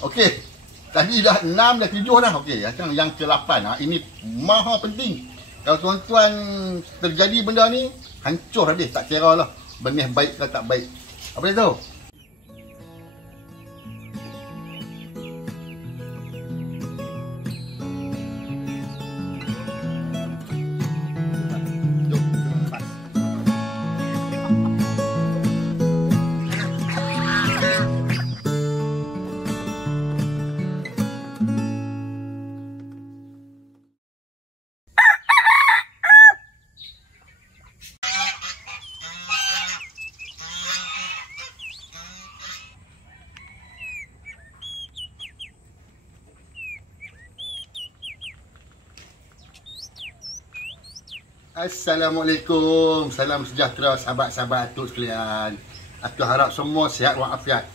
Okey. Tadi dah 6, dah 7 dah. Okey, yang ke-8. Ini maha penting. Kalau tuan-tuan terjadi benda ni, hancur habis. Tak kira lah benih baik ke tak baik. Apa dia tahu? Assalamualaikum. Salam sejahtera sahabat-sahabat Atuk sekalian. Atuk harap semua sihat walafiat.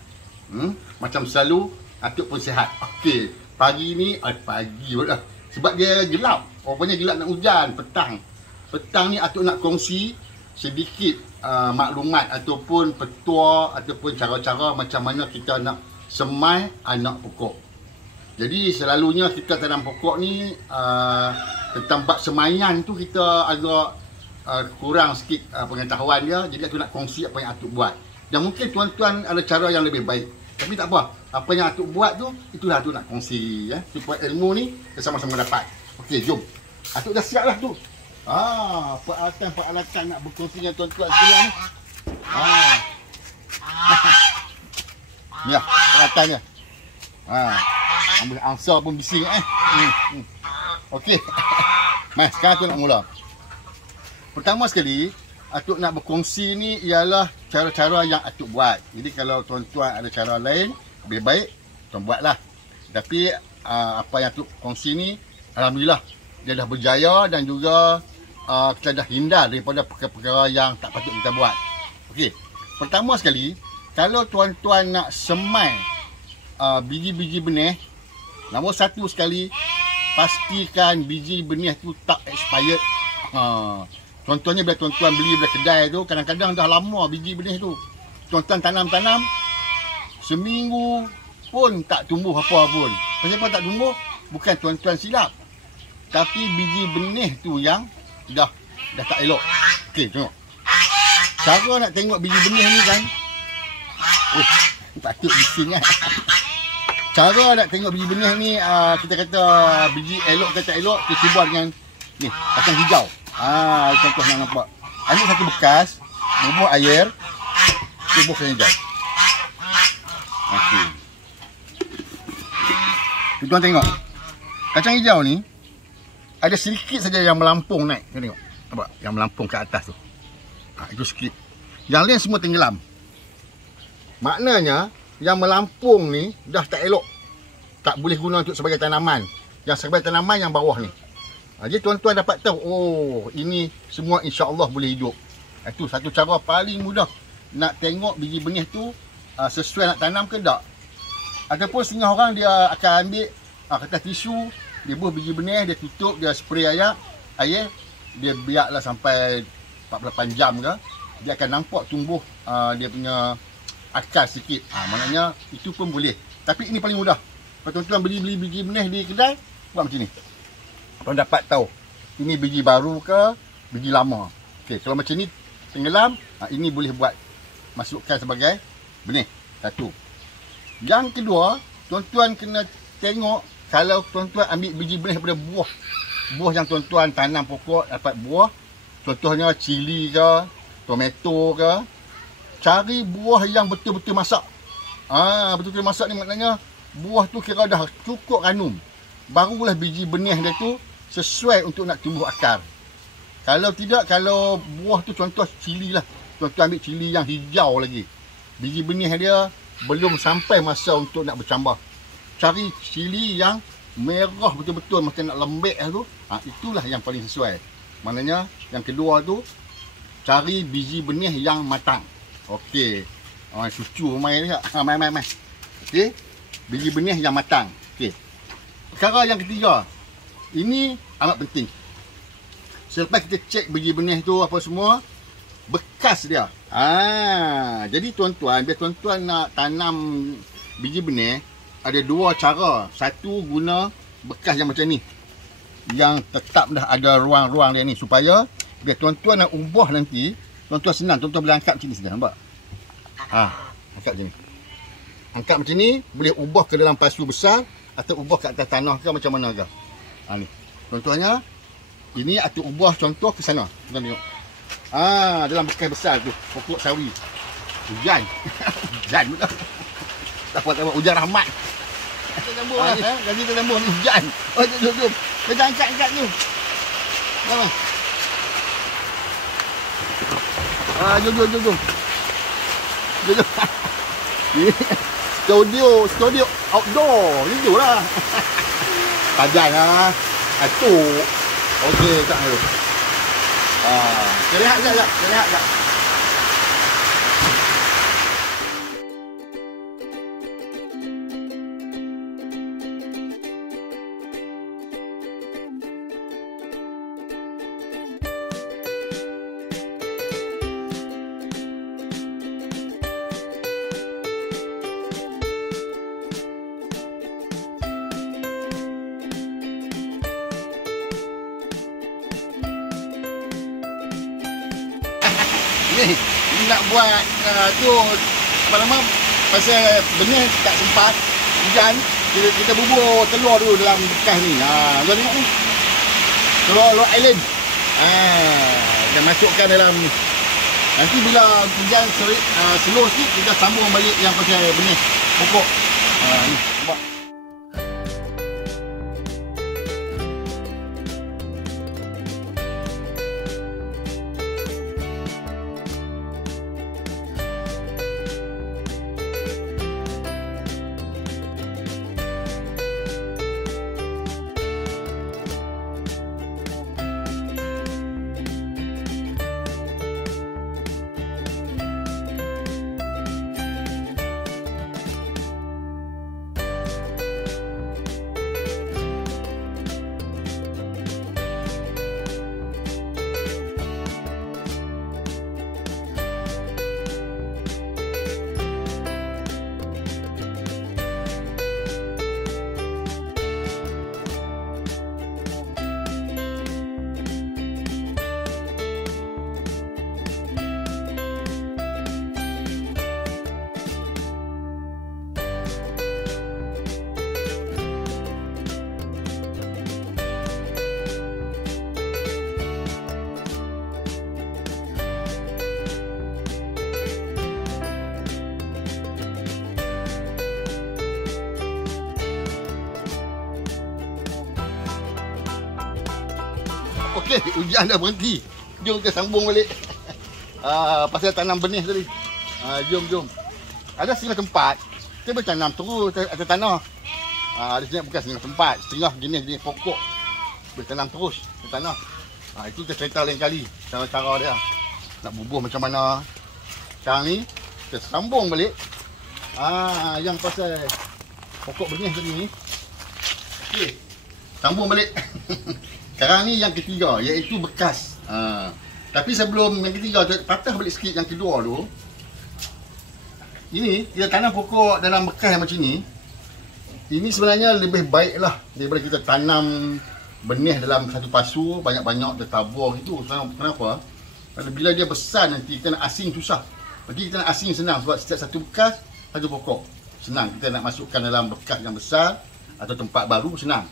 Macam selalu, Atuk pun sihat. Okey, pagi ni pagi pula. Sebab dia gelap. Rupanya gelap nak hujan petang. Petang ni Atuk nak kongsi sedikit maklumat ataupun petua ataupun cara-cara macam mana kita nak semai anak pokok. Jadi selalunya kita tanam pokok ni tentang bab semaian tu kita agak kurang sikit pengetahuan dia. Jadi Atuk nak kongsi apa yang Atuk buat. Dan mungkin tuan-tuan ada cara yang lebih baik. Tapi tak apa. Apa yang Atuk buat tu, itulah Atuk nak kongsi ya. Supaya ilmu ni kita sama-sama dapat. Okey, jom. Atuk dah siap dah tu. Peralatan nak berkongsi dengan tuan-tuan sekalian ni. Ni lah peralatannya. Ambil angsa pun bising Okey. Mas, sekarang Atuk nak mula. Pertama sekali, Atuk nak berkongsi ni ialah cara-cara yang Atuk buat. Jadi kalau tuan-tuan ada cara lain, lebih baik tuan buatlah. Tapi apa yang Atuk kongsi ni, alhamdulillah dia dah berjaya dan juga kita dah hindar daripada perkara-perkara yang tak patut kita buat. Okey. Pertama sekali, kalau tuan-tuan nak semai biji-biji benih, nombor satu sekali, pastikan biji benih tu tak expired. Contohnya bila tuan-tuan beli dari kedai tu, kadang-kadang dah lama biji benih tu. Tuan-tuan tanam-tanam, seminggu pun tak tumbuh apa pun. Kenapa tak tumbuh? Bukan tuan-tuan silap, tapi biji benih tu yang dah tak elok. Okey, tengok. Cara nak tengok biji benih ni kan, patut bising kan. Cara nak tengok biji benih ni, kita kata biji elok ke tak elok, kita cuba dengan ni, kacang hijau. Contoh nak nampak. Ambil satu bekas, bubuh air, bubuh kacang hijau. Okey. Tuan tengok. Kacang hijau ni ada sedikit saja yang melampung naik. Tengok. Nampak? Yang melampung ke atas tu. Itu sikit. Yang lain semua tenggelam. Maknanya yang melampung ni dah tak elok. Tak boleh guna untuk sebagai tanaman. Yang sebagai tanaman yang bawah ni. Jadi tuan-tuan dapat tahu, ini semua insya-Allah boleh hidup. Itu satu cara paling mudah nak tengok biji benih tu sesuai nak tanam ke tak. Ataupun setengah orang dia akan ambil kertas tisu, dia buah biji benih, dia tutup, dia spray air, dia biarlah sampai 48 jam ke, dia akan nampak tumbuh dia punya akar sikit. Maknanya itu pun boleh. Tapi ini paling mudah. Kalau tuan-tuan beli biji benih di kedai, buat macam ni. Tuan dapat tahu ini biji baru ke biji lama. Okey, kalau macam ni tenggelam, ini boleh buat masukkan sebagai benih. Satu. Yang kedua, tuan-tuan kena tengok kalau tuan-tuan ambil biji benih daripada buah yang tuan-tuan tanam pokok dapat buah, contohnya cili ke, tomato ke, cari buah yang betul-betul masak. Betul-betul masak ni maknanya buah tu kira dah cukup ranum. Barulah biji benih dia tu sesuai untuk nak tumbuh akar. Kalau tidak, kalau buah tu contoh cili lah, tuan-tuan ambil cili yang hijau lagi, biji benih dia belum sampai masa untuk nak bercambah. Cari cili yang merah betul-betul, macam nak lembek tu, itulah yang paling sesuai. Maknanya yang kedua tu, cari biji benih yang matang. Okey. Cucu main dekat. Main. Okey. Biji benih yang matang. Okey. Perkara yang ketiga. Ini amat penting. Selepas kita cek biji benih tu apa semua, bekas dia. Jadi tuan-tuan, biar tuan-tuan nak tanam biji benih, ada dua cara. Satu, guna bekas yang macam ni, yang tetap dah ada ruang-ruang dia ni, supaya biar tuan-tuan nak ubah nanti, tuan-tuan senang. Tuan-tuan boleh angkat macam ni saja, nampak? Angkat macam ni. Angkat macam ni, boleh ubah ke dalam pasu besar atau ubah ke atas tanah ke macam mana ke. Ni. Contohnya, ini atau ubah contoh ke sana. Tuan tengok. Dalam bekas besar tu, pokok sawi. Hujan. Hujan pula. Tak apa, hujan rahmat. Kita sambung lah. Kita sambung ni hujan. Jom. Kita angkat tu. Mana? Jom. Studio outdoor. Itu lah. Pajan lah. Atuk. Okey, tak ada. Kita lihat sekejap. Ni nak buat tu apa nama, pasal benih tak sempat hujan, kita bubur telur dulu dalam bekas ni. Tuan tengok ni, telur island. Kita masukkan dalam, nanti bila hujan slow sikit, kita sambung balik yang pasal benih pokok. Ni nampak. Okey, hujan dah berhenti. Jom kita sambung balik. Pasal tanam benih tadi. Jom. Ada setengah tempat kita boleh tanam terus atas tanah. Ada setengah bukan setengah tempat, setengah jenis pokok boleh tanam terus di tanah. Itu kita cerita lain kali cara-cara dia. Nak bubuh macam mana. Sekarang ni kita sambung balik. Yang pasal pokok benih tadi ni. Okey. Sambung balik. Sekarang ni yang ketiga, iaitu bekas. Tapi sebelum yang ketiga, patah balik sikit yang kedua tu. Ini, kita tanam pokok dalam bekas yang macam ni. Ini sebenarnya lebih baik lah daripada kita tanam benih dalam satu pasu, banyak-banyak tertabur itu. Kenapa? Kerana bila dia besar nanti, kita nak asing susah. Bagi kita nak asing senang, sebab setiap satu bekas, satu pokok. Senang, kita nak masukkan dalam bekas yang besar atau tempat baru, senang.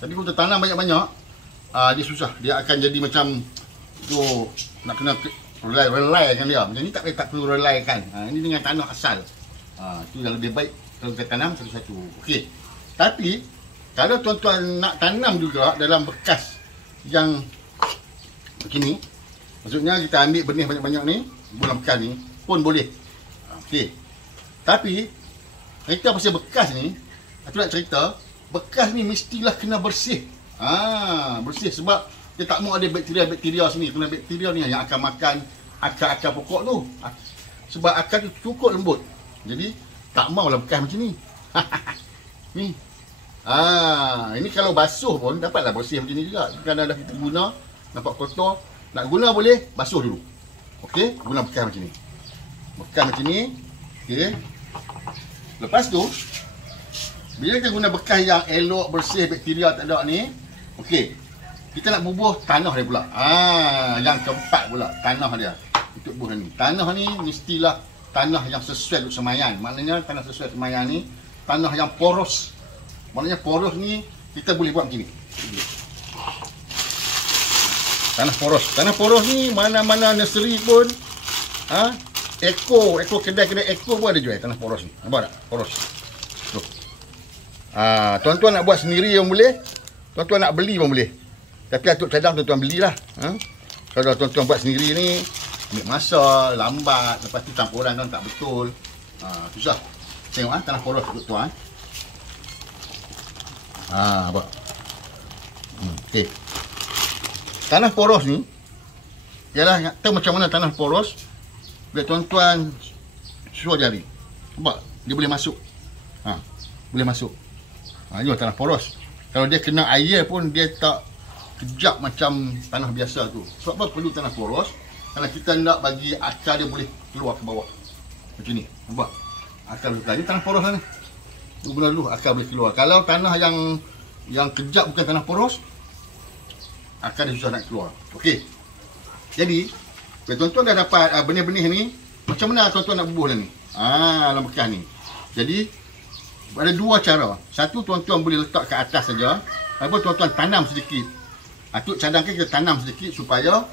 Tapi kalau kita tanam banyak-banyak, dia susah. Dia akan jadi macam tu, nak kena relaikan dia. Macam ni tak perlu relaikan. Ini dengan tanah asal. Itu yang lebih baik kalau kita tanam satu-satu. Okey. Tapi kalau tuan-tuan nak tanam juga dalam bekas yang begini, maksudnya kita ambil benih banyak-banyak ni, dalam bekas ni pun boleh. Okey. Tapi cerita pasal bekas ni, aku nak cerita, bekas ni mestilah kena bersih. Bersih sebab dia tak mau ada bakteria-bakteria sini. Kena bakteria ni yang akan makan akar-akar pokok tu. Sebab akar tu cukup lembut. Jadi tak maulah bekas macam ni. Ni. Ini kalau basuh pun dapatlah bersih macam ni juga. Kerana dah kita guna, nampak kotor, nak guna boleh basuh dulu. Okey, guna bekas macam ni. Bekas macam ni. Okey. Lepas tu Bila kita guna bekas yang elok, bersih, bakteria tak ada ni, okey. Kita nak bubuh tanah dia pula. Yang keempat pula, tanah dia. Untuk bubuh ni. Tanah ni mestilah tanah yang sesuai untuk semayan. Maknanya tanah sesuai semayan ni, tanah yang poros. Maknanya poros ni kita boleh buat macam ni. Tanah poros. Tanah poros ni mana-mana nursery pun, Eko kedai-kedai Eko pun ada jual tanah poros ni. Nampak tak? Poros. Tuh. Tuan-tuan nak buat sendiri pun boleh. Tuan-tuan nak beli pun boleh. Tapi atuk cadang tuan-tuan belilah. Kalau tuan-tuan buat sendiri ni, ambil masa, lambat, lepas tu campuran tuan tak betul. Susah. Tengok tanah poros tuan. Apa? Okey. Tanah poros ni ialah tahu macam mana tanah poros. Bila tuan-tuan suruh jari. Nampak? Dia boleh masuk. Boleh masuk. Ini tanah poros. Kalau dia kena air pun dia tak kejap macam tanah biasa tu. Sebab apa perlu tanah poros? Kalau kita nak bagi akar dia boleh keluar ke bawah. Macam ni. Nampak? Akar boleh keluar. Ini tanah poros lah ni. Guna dulu akar boleh keluar. Kalau tanah yang kejap bukan tanah poros, akar dia susah nak keluar. Okey. Jadi, bila tuan-tuan dah dapat benih-benih ni, macam mana tuan-tuan nak bubuh dah ni? Dalam bekas ni. Jadi, ada dua cara. Satu, tuan-tuan boleh letak ke atas saja. Ataupun tuan-tuan tanam sedikit. Atuk cadangkan kita tanam sedikit supaya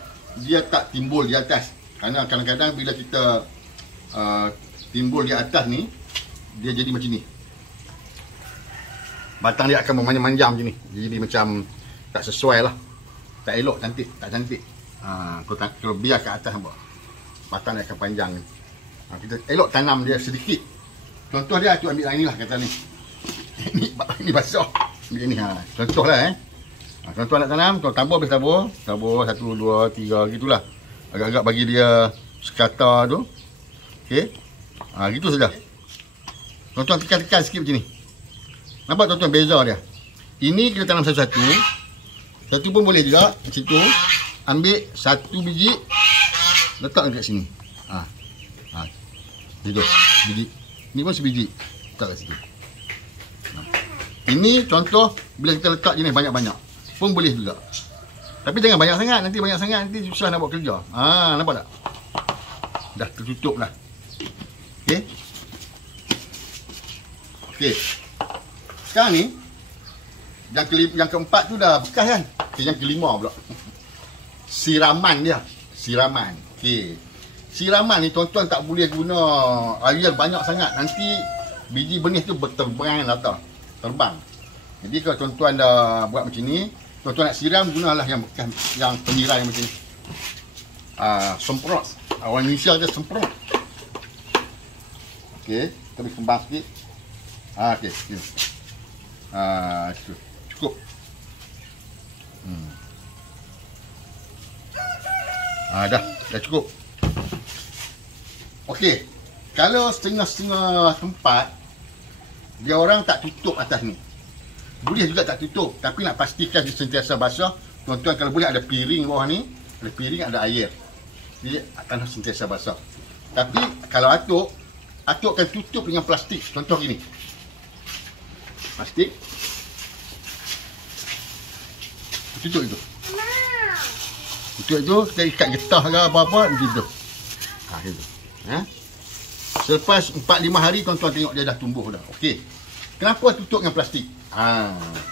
dia tak timbul di atas. Kerana kadang-kadang bila kita timbul di atas ni, dia jadi macam ni. Batang dia akan memanjang-manjang macam ni. Jadi macam tak sesuai lah. Tak elok, cantik. Tak cantik. Kalau biar ke atas nampak, batang dia akan panjang. Kita elok tanam dia sedikit. Contoh dia, tu ambil yang ni lah kata ni. Ini basah. Ambil ni. Contoh lah Contoh nak tanam, tuan tabur habis tabur. Tabur 1, 2, 3 gitulah. Agak-agak bagi dia sekata tu. Okey. Gitu saja. Tuan-tuan tekan-tekan sikit macam ni. Nampak tuan-tuan beza dia. Ini kita tanam satu-satu. Satu pun boleh juga. Macam tu. Ambil satu biji, letak dekat sini. Gitu. Biji. Ini pun sebiji. Letak kat situ. Ini contoh bila kita letak jenis banyak-banyak pun boleh juga. Tapi jangan banyak sangat. Nanti banyak sangat nanti susah nak buat kerja. Nampak tak? Dah tertutup lah. Okey. Okey. Sekarang ni yang keempat tu dah bekas kan? Okay, yang kelima pula. Siraman dia. Siraman. Okey. Siraman ni tuan-tuan tak boleh guna air banyak sangat. Nanti biji benih tu berterbangan atas. Terbang. Jadi kalau tuan-tuan dah buat macam ni, tuan-tuan nak siram, gunalah yang bekas, yang penyiram yang macam ni. Semprot. Orang Indonesia dia semprot. Okey, kita beri kembang sikit. Okey, ni. Cukup. Dah cukup. Okey. Kalau setengah-setengah tempat dia orang tak tutup atas ni. Boleh juga tak tutup, tapi nak pastikan dia sentiasa basah. Tuan-tuan kalau boleh ada piring bawah ni, ada piring ada air. Jadi tanah sentiasa basah. Tapi kalau atuk akan tutup dengan plastik. Contoh gini. Plastik. Tutup itu. Tutup itu, kita ikat getah ke apa-apa gitu. Gitu. Selepas 4-5 hari tuan-tuan tengok dia dah tumbuh dah. Okey. Kenapa tutup dengan plastik?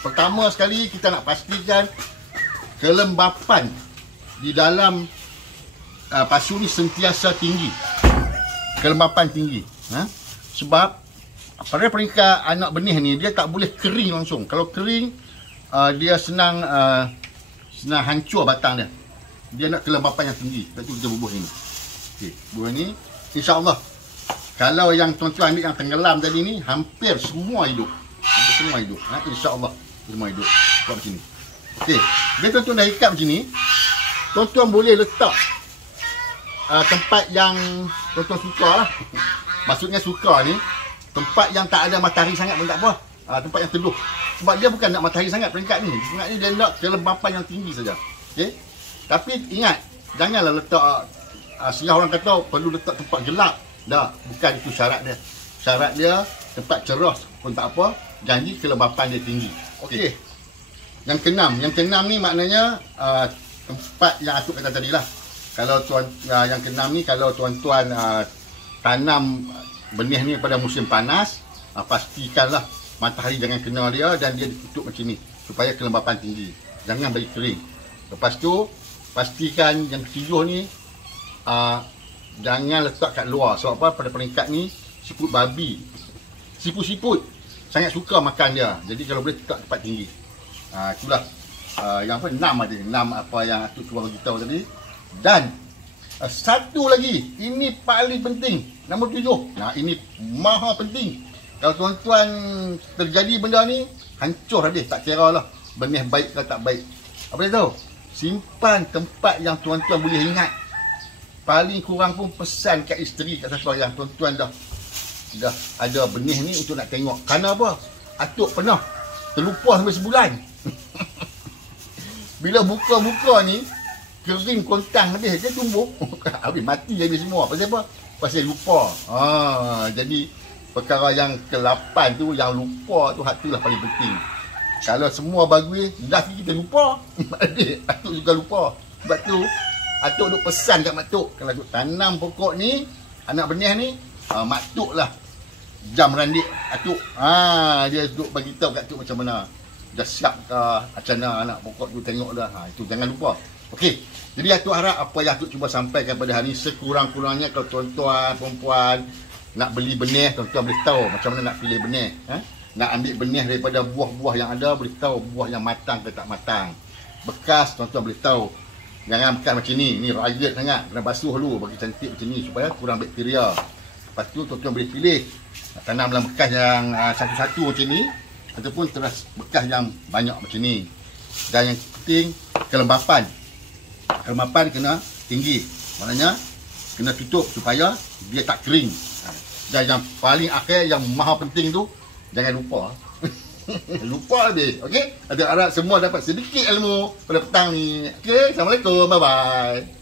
Pertama sekali kita nak pastikan kelembapan di dalam pasu ni sentiasa tinggi. Kelembapan tinggi. Sebab pada peringkat anak benih ni dia tak boleh kering langsung. Kalau kering dia senang hancur batang dia. Dia nak kelembapan yang tinggi. Lepas tu kita bubuh ini. Okey, bubuh ini insya-Allah. Kalau yang tuan-tuan ambil yang tenggelam tadi ni, hampir semua hidup. Hampir semua hidup. InsyaAllah semua hidup. Buat macam ni. Okey. Bila tuan-tuan dah ikat macam ni, tuan-tuan boleh letak tempat yang tuan-tuan suka lah. Maksudnya suka ni, tempat yang tak ada matahari sangat pun tak apa. Tempat yang teduh. Sebab dia bukan nak matahari sangat peringkat ni. Peringkat ni dia nak kelembapan yang tinggi saja. Okey. Tapi ingat, janganlah letak, setengah orang kata perlu letak tempat gelap. Tak, bukan itu syarat dia. Syarat dia tempat cerah pun tak apa. Janji kelembapan dia tinggi. Okey. Yang keenam ni maknanya tempat yang Atuk kata tadi lah. Kalau yang keenam ni, kalau tuan-tuan tanam benih ni pada musim panas, pastikanlah matahari jangan kena dia dan dia ditutup macam ni supaya kelembapan tinggi. Jangan bagi kering. Lepas tu pastikan yang ketujuh ni jangan letak kat luar. Sebab apa? Pada peringkat ni siput babi, siput-siput sangat suka makan dia. Jadi kalau boleh letak tempat tinggi. Itulah yang apa, 6 ada. 6 apa yang Atuk cuba bagi tahu tadi. Dan satu lagi, ini paling penting, nombor 7. Nah, ini maha penting. Kalau tuan-tuan terjadi benda ni, hancur habis, tak kira lah benih baik ke tak baik. Apa dia tahu? Simpan tempat yang tuan-tuan boleh ingat. Paling kurang pun pesan kat isteri, kat siapa yang tuan-tuan dah ada benih ni untuk nak tengok. Kerana apa? Atuk pernah terlupa sampai sebulan. Bila buka-buka ni, kering kontang habis, dia tumbuh. Habis mati habis semua. Pasal apa? Pasal lupa. Jadi perkara yang ke-8 tu, yang lupa tu, hak tu lah paling penting. Kalau semua bagus, dah kita lupa. Atuk juga lupa. Sebab tu Atuk duk pesan kat Mak Tok, kalau Atuk tanam pokok ni, anak benih ni, Mak Tok lah jam randik Atuk. Dia duk bagi tahu kat Atuk macam mana. Dah siap ke macam mana anak pokok tu, tengok dah. Itu jangan lupa. Okey. Jadi Atuk harap apa yang Atuk cuba sampaikan pada hari ni, sekurang-kurangnya kalau tuan-tuan, perempuan nak beli benih, tuan-tuan boleh tahu macam mana nak pilih benih. Nak ambil benih daripada buah-buah yang ada, boleh tahu buah yang matang ke tak matang. Bekas, tuan-tuan boleh tahu. Jangan bekas macam ni ragyat sangat. Kena basuh dulu bagi cantik macam ni supaya kurang bakteria. Lepas tu tuan-tuan boleh pilih nak tanam dalam bekas yang satu-satu macam ni, ataupun terus bekas yang banyak macam ni. Dan yang penting, kelembapan. Kelembapan kena tinggi. Maknanya kena tutup supaya dia tak kering. Dan yang paling akhir, yang maha penting tu, jangan lupa. Lupa habis. Okey? Atuk harap semua dapat sedikit ilmu pada petang ni. Okey? Assalamualaikum. Bye-bye.